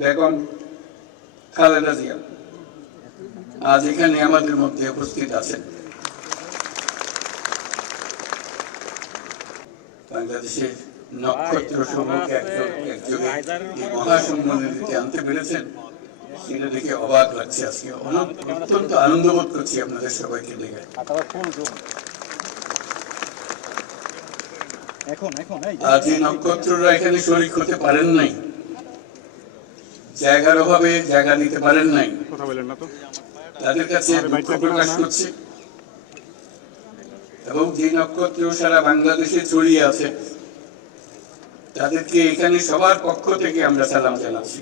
বেগম খালেদা জিয়া আজ এখানে আমাদের মধ্যে উপস্থিত আছেন বাংলাদেশের নক্ষত্র সমূহকে একযোগে এই মহাসম্মেলনে আনতে পেরেছেন সেটা দেখে অবাক লাগছে আজকে অত্যন্ত আনন্দ বোধ করছি আপনাদের সবাইকে দেখে আজ এই নক্ষত্ররা এখানে শরিক হতে পারেন নাই জায়গার অভাবে জায়গা নিতে পারেন নাই তাদের কাছে দুঃখ প্রকাশ এবং যে নক্ষত্র সারা বাংলাদেশে ছড়িয়ে আছে তাদেরকে এখানে সবার পক্ষ থেকে আমরা সালাম জানাচ্ছি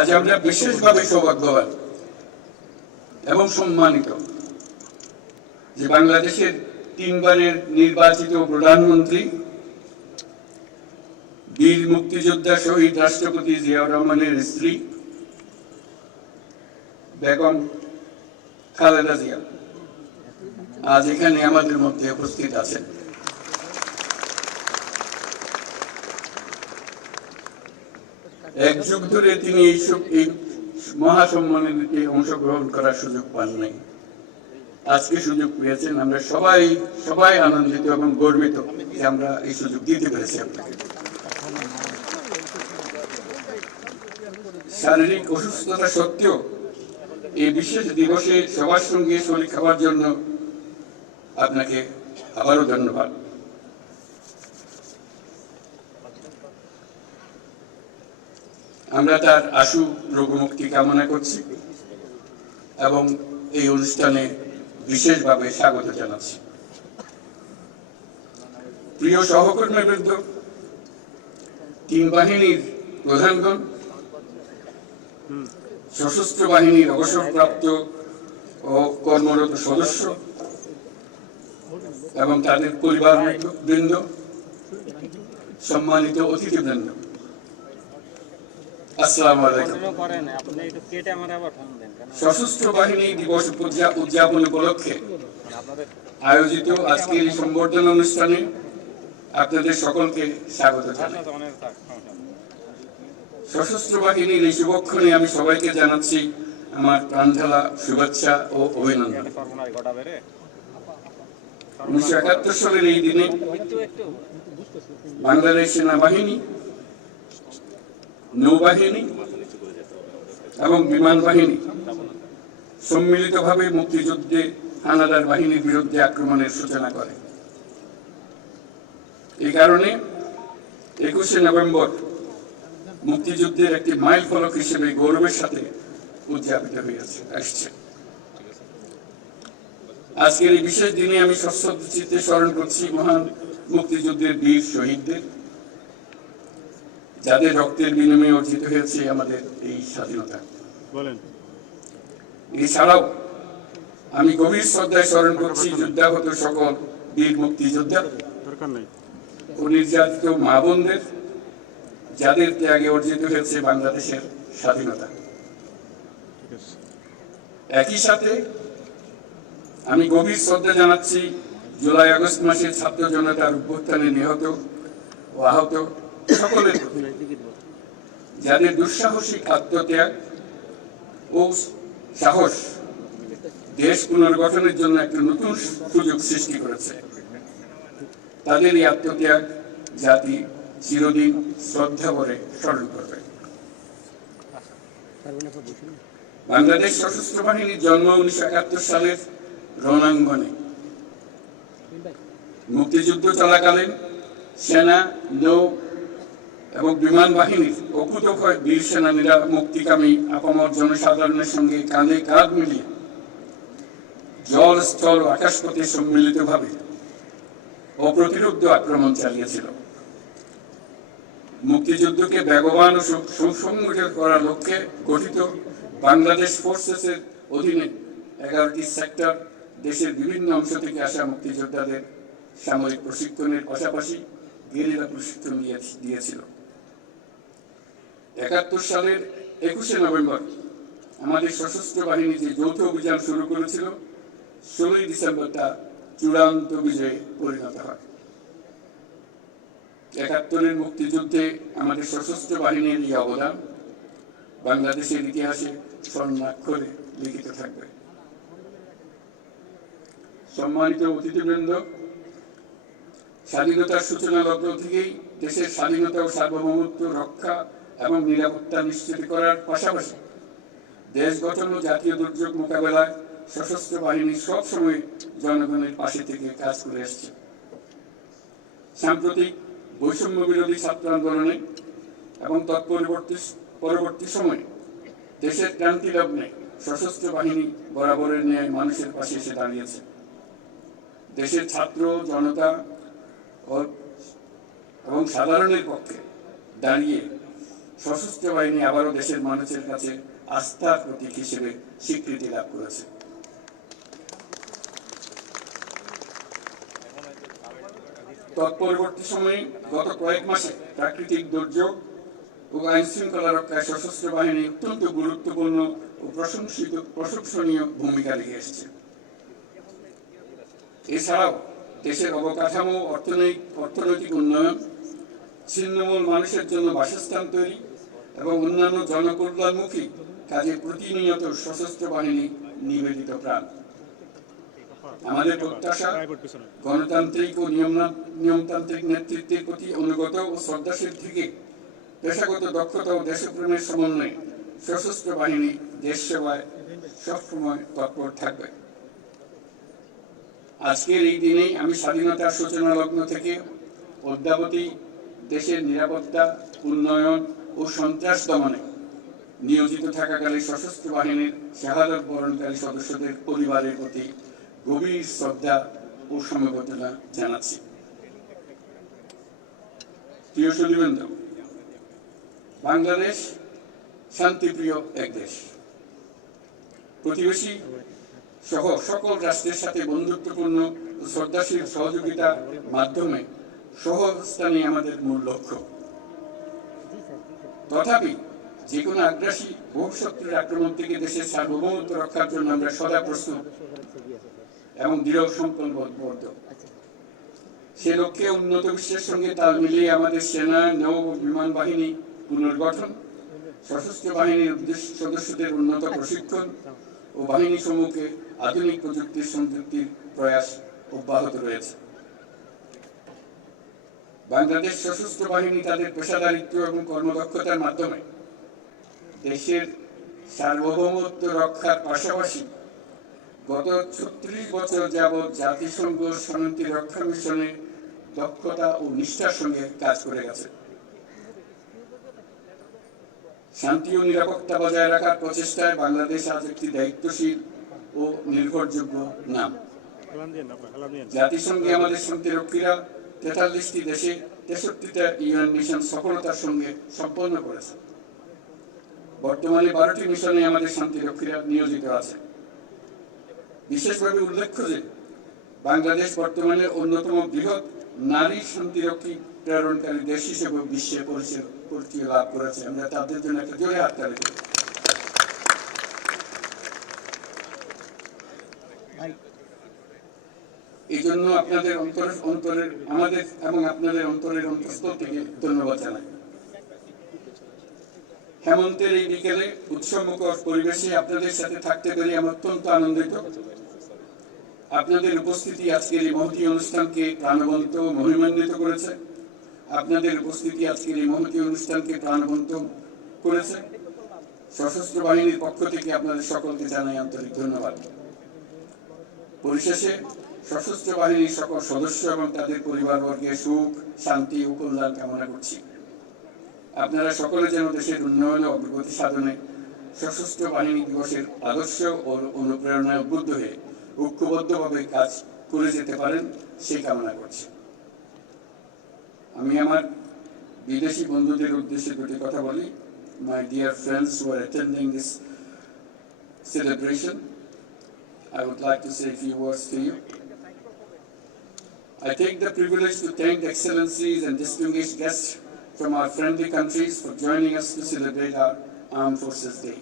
আজ আমরা বিশেষভাবে সৌভাগ্যবান এবং সম্মানিত যে বাংলাদেশের তিনবারের নির্বাচিত প্রধানমন্ত্রী বীর মুক্তিযোদ্ধা শহীদ রাষ্ট্রপতি জিয়াউর রহমানের স্ত্রী বেগম খালেদা জিয়া আজ এখানে আমাদের মধ্যে উপস্থিত আছেন এক যুগ ধরে তিনি এই মহাসম্মানে অংশগ্রহণ করার সুযোগ পান নাই আজকে সুযোগ পেয়েছেন আমরা সবাই সবাই আনন্দিত এবং গর্বিত যে আমরা এই সুযোগ দিতে পেরেছি আপনাকে শারীরিক অসুস্থতা সত্ত্বেও এই বিশেষ দিবসে সবার সঙ্গে শরীর খাওয়ার জন্য আপনাকে আবারও ধন্যবাদ আমরা তার আশু রোগমুক্তি কামনা করছি এবং এই অনুষ্ঠানে বিশেষভাবে স্বাগত জানাচ্ছি প্রিয় সহকর্মীবৃন্দ তিন বাহিনীর প্রধানগণ সশস্ত্র বাহিনীর অবসরপ্রাপ্ত ও কর্মরত সদস্য এবং তাদের পরিবার বৃন্দ সম্মানিত অতিথি আসসালামু আলাইকুম সশস্ত্র বাহিনী দিবস উদযাপন উপলক্ষে আয়োজিত আজকের এই অনুষ্ঠানে আপনাদের সকলকে স্বাগত জানাই সশস্ত্র বাহিনীর এই শুভক্ষণে আমি সবাইকে জানাচ্ছি আমার প্রাণঢালা শুভেচ্ছা ও অভিনন্দন উনিশশো একাত্তর সালের এই দিনে বাংলাদেশ সেনাবাহিনী নৌবাহিনী এবং বিমান বাহিনী সম্মিলিতভাবে মুক্তিযুদ্ধে হানাদার বাহিনীর বিরুদ্ধে আক্রমণের সূচনা করে এই কারণে একুশে নভেম্বর মুক্তিযুদ্ধের একটি মাইল ফলক হিসেবে গৌরবের সাথে উদযাপিত হইয়াছে আসছে আজকের এই বিশেষ দিনে আমি সশ্রদ্ধ চিত্তে স্মরণ করছি মহান মুক্তিযুদ্ধের বীর শহীদদের যাদের রক্তের বিনিময়ে অর্জিত হয়েছে আমাদের এই স্বাধীনতা বলেন এছাড়াও আমি গভীর শ্রদ্ধায় স্মরণ করছি যুদ্ধাহত সকল বীর মুক্তিযোদ্ধা ও নির্যাতিত মা বোনদের যাদের ত্যাগে অর্জিত হয়েছে বাংলাদেশের স্বাধীনতা একই সাথে আমি গভীর শ্রদ্ধা জানাচ্ছি জুলাই আগস্ট মাসে ছাত্র জনতার অভ্যুত্থানে নিহত ও আহত সকলের যাদের দুঃসাহসিক আত্মত্যাগ ও সাহস দেশ পুনর্গঠনের জন্য একটা নতুন সুযোগ সৃষ্টি করেছে তাদের এই আত্মত্যাগ জাতি চিরদিন শ্রদ্ধা করে স্মরণ করবে বাংলাদেশ সশস্ত্র বাহিনীর জন্ম উনিশশো একাত্তর সালের রণাঙ্গনে মুক্তিযুদ্ধ চলাকালীন সেনা নৌ এবং বিমান বাহিনীর অকুতক্ষয় বীর সেনানীরা মুক্তিকামী আপামর জনসাধারণের সঙ্গে কাঁধে কাঁধ মিলিয়ে জল স্থল আকাশপথে সম্মিলিতভাবে অপ্রতিরোধ আক্রমণ চালিয়েছিল মুক্তিযুদ্ধকে বেগবান ও সুসংগঠিত করার লক্ষ্যে গঠিত বাংলাদেশ এর অধীনে এগারোটি সেক্টর দেশের বিভিন্ন অংশ থেকে আসা মুক্তিযোদ্ধাদের সামরিক প্রশিক্ষণের পাশাপাশি গেরিলা প্রশিক্ষণ দিয়েছিল একাত্তর সালের একুশে নভেম্বর আমাদের সশস্ত্র বাহিনী যে যৌথ অভিযান শুরু করেছিল ষোলোই ডিসেম্বর তা চূড়ান্ত বিজয়ে পরিণত হয় একাত্তরের মুক্তিযুদ্ধে আমাদের সশস্ত্র বাহিনীর এই অবদান বাংলাদেশের ইতিহাসে স্বর্ণাক্ষরে লিখিত থাকবে সম্মানিত অতিথিবৃন্দ স্বাধীনতার সূচনা লগ্ন থেকেই দেশের স্বাধীনতা ও সার্বভৌমত্ব রক্ষা এবং নিরাপত্তা নিশ্চিত করার পাশাপাশি দেশ গঠন ও জাতীয় দুর্যোগ মোকাবেলায় সশস্ত্র বাহিনী সবসময় জনগণের পাশে থেকে কাজ করে আসছে সাম্প্রতিক বৈষম্য বিরোধী ছাত্র আন্দোলনে এবং তৎপরবর্তী পরবর্তী সময়ে দেশের ক্রান্তি লগ্নে সশস্ত্র বাহিনী বরাবরের ন্যায় মানুষের পাশে এসে দাঁড়িয়েছে দেশের ছাত্র জনতা এবং সাধারণের পক্ষে দাঁড়িয়ে সশস্ত্র বাহিনী আবারও দেশের মানুষের কাছে আস্থার প্রতীক হিসেবে স্বীকৃতি লাভ করেছে তৎপরবর্তী সময়ে গত কয়েক মাসে প্রাকৃতিক দুর্যোগ ও আইন শৃঙ্খলা রক্ষায় সশস্ত্র বাহিনী অত্যন্ত গুরুত্বপূর্ণ ও প্রশংসিত প্রশংসনীয় ভূমিকা রেখে এসেছে এছাড়াও দেশের অবকাঠামো অর্থনৈতিক অর্থনৈতিক উন্নয়ন ছিন্নমূল মানুষের জন্য বাসস্থান তৈরি এবং অন্যান্য জনকল্যাণমুখী কাজে প্রতিনিয়ত সশস্ত্র বাহিনী নিবেদিত প্রাণ আমাদের প্রত্যাশা গণতান্ত্রিক ও নিয়মতান্ত্রিক নেতৃত্বের প্রতি অনুগত ও শ্রদ্ধাশীল থেকে পেশাগত দক্ষতা ও দেশপ্রেমের সমন্বয়ে সশস্ত্র বাহিনী দেশ সেবায় সবসময় তৎপর থাকবে আজকের এই দিনে আমি স্বাধীনতার সূচনা লগ্ন থেকে অদ্যাবধি দেশের নিরাপত্তা উন্নয়ন ও সন্ত্রাস দমনে নিয়োজিত থাকাকালে সশস্ত্র বাহিনীর শাহাদত বরণকারী সদস্যদের পরিবারের প্রতি গভীর শ্রদ্ধা ও সমবেদনা জানাচ্ছি প্রিয় সুদীবেন্দ্র বাংলাদেশ শান্তিপ্রিয় এক দেশ প্রতিবেশী সহ সকল রাষ্ট্রের সাথে বন্ধুত্বপূর্ণ ও শ্রদ্ধাশীল সহযোগিতার মাধ্যমে সহস্থানে আমাদের মূল লক্ষ্য তথাপি যে কোনো আগ্রাসী ভবিষ্যতের আক্রমণ থেকে দেশের সার্বভৌমত্ব রক্ষার জন্য আমরা সদা প্রস্তুত এবং দৃঢ় সংকল্প সে লক্ষ্যে উন্নত বিশ্বের সঙ্গে তাল মিলিয়ে আমাদের সেনা নৌ বিমান বাহিনী পুনর্গঠন সশস্ত্র বাহিনীর সদস্যদের উন্নত প্রশিক্ষণ ও বাহিনী সমূহকে আধুনিক প্রযুক্তির সংযুক্তির প্রয়াস অব্যাহত রয়েছে বাংলাদেশ সশস্ত্র বাহিনী তাদের পেশাদারিত্ব এবং কর্মদক্ষতার মাধ্যমে দেশের সার্বভৌমত্ব রক্ষার পাশাপাশি গত ছত্রিশ বছর যাবৎ জাতিসংঘ শান্তি রক্ষা মিশনে দক্ষতা ও নিষ্ঠার সঙ্গে কাজ করে গেছে শান্তি ও নিরাপত্তা বজায় রাখার প্রচেষ্টায় বাংলাদেশ আজ একটি দায়িত্বশীল ও নির্ভরযোগ্য নাম জাতিসংঘে আমাদের শান্তিরক্ষীরা তেতাল্লিশটি দেশে তেষট্টিটা ইউএন মিশন সফলতার সঙ্গে সম্পন্ন করেছে বর্তমানে বারোটি মিশনে আমাদের শান্তিরক্ষীরা নিয়োজিত আছে বিশেষভাবে উল্লেখ্য যে বাংলাদেশ বর্তমানে অন্যতম বৃহৎ নারী শান্তিরক্ষী প্রেরণকারী দেশ হিসেবে বিশ্বে পরিচয় পরিচয় লাভ করেছে আমরা তাদের জন্য একটা জোরে হাতটা রেখে এই জন্য আপনাদের অন্তরের অন্তরের আমাদের এবং আপনাদের অন্তরের অন্তস্থ থেকে ধন্যবাদ জানাই হেমন্তের এই বিকেলে উৎসবমুখর পরিবেশে আপনাদের সাথে থাকতে পেরে আমি অত্যন্ত আনন্দিত আপনাদের উপস্থিতি আজকের এই মহতি অনুষ্ঠানকে প্রাণবন্ত মহিমান্বিত করেছে আপনাদের উপস্থিতি আজকের এই মহতি অনুষ্ঠানকে প্রাণবন্ত করেছে সশস্ত্র বাহিনীর পক্ষ থেকে আপনাদের সকলকে জানাই আন্তরিক ধন্যবাদ পরিশেষে সশস্ত্র বাহিনীর সকল সদস্য এবং তাদের পরিবারবর্গের সুখ শান্তি ও কল্যাণ কামনা করছি আপনারা সকলে যেন দেশের উন্নয়ন ও অগ্রগতি সাধনে সশস্ত্র বাহিনী দিবসের আদর্শ ও অনুপ্রেরণায় উদ্বুদ্ধ হয়ে ঐক্যবদ্ধভাবে কাজ করে যেতে পারেন সেই কামনা করছি আমি আমার বিদেশি বন্ধুদের উদ্দেশ্যে দুটি কথা বলি my dear friends who are attending this celebration, I would like to say a few words to you. I take the privilege to thank excellencies and distinguished guests from our friendly countries for joining us to celebrate our Armed Forces Day.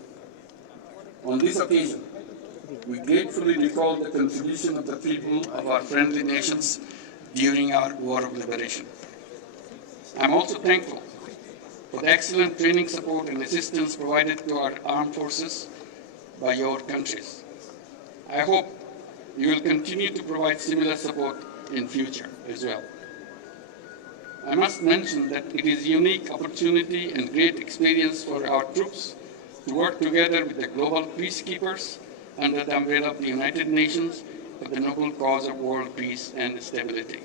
On this occasion, We gratefully recall the contribution of the people of our friendly nations during our War of Liberation. I'm also thankful for the excellent training support and assistance provided to our armed forces by your countries. I hope you will continue to provide similar support in future as well. I must mention that it is a unique opportunity and great experience for our troops to work together with the global peacekeepers under the umbrella of the United Nations for the noble cause of world peace and stability.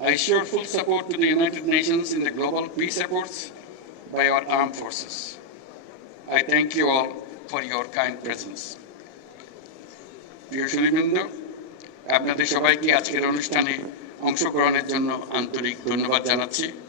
I assure full support to the United Nations in the global peace efforts by our armed forces. I thank you all for your kind presence. প্রিয় সুনীবৃন্দ আপনাদের সবাইকে আজকের অনুষ্ঠানে অংশগ্রহণের জন্য আন্তরিক ধন্যবাদ জানাচ্ছি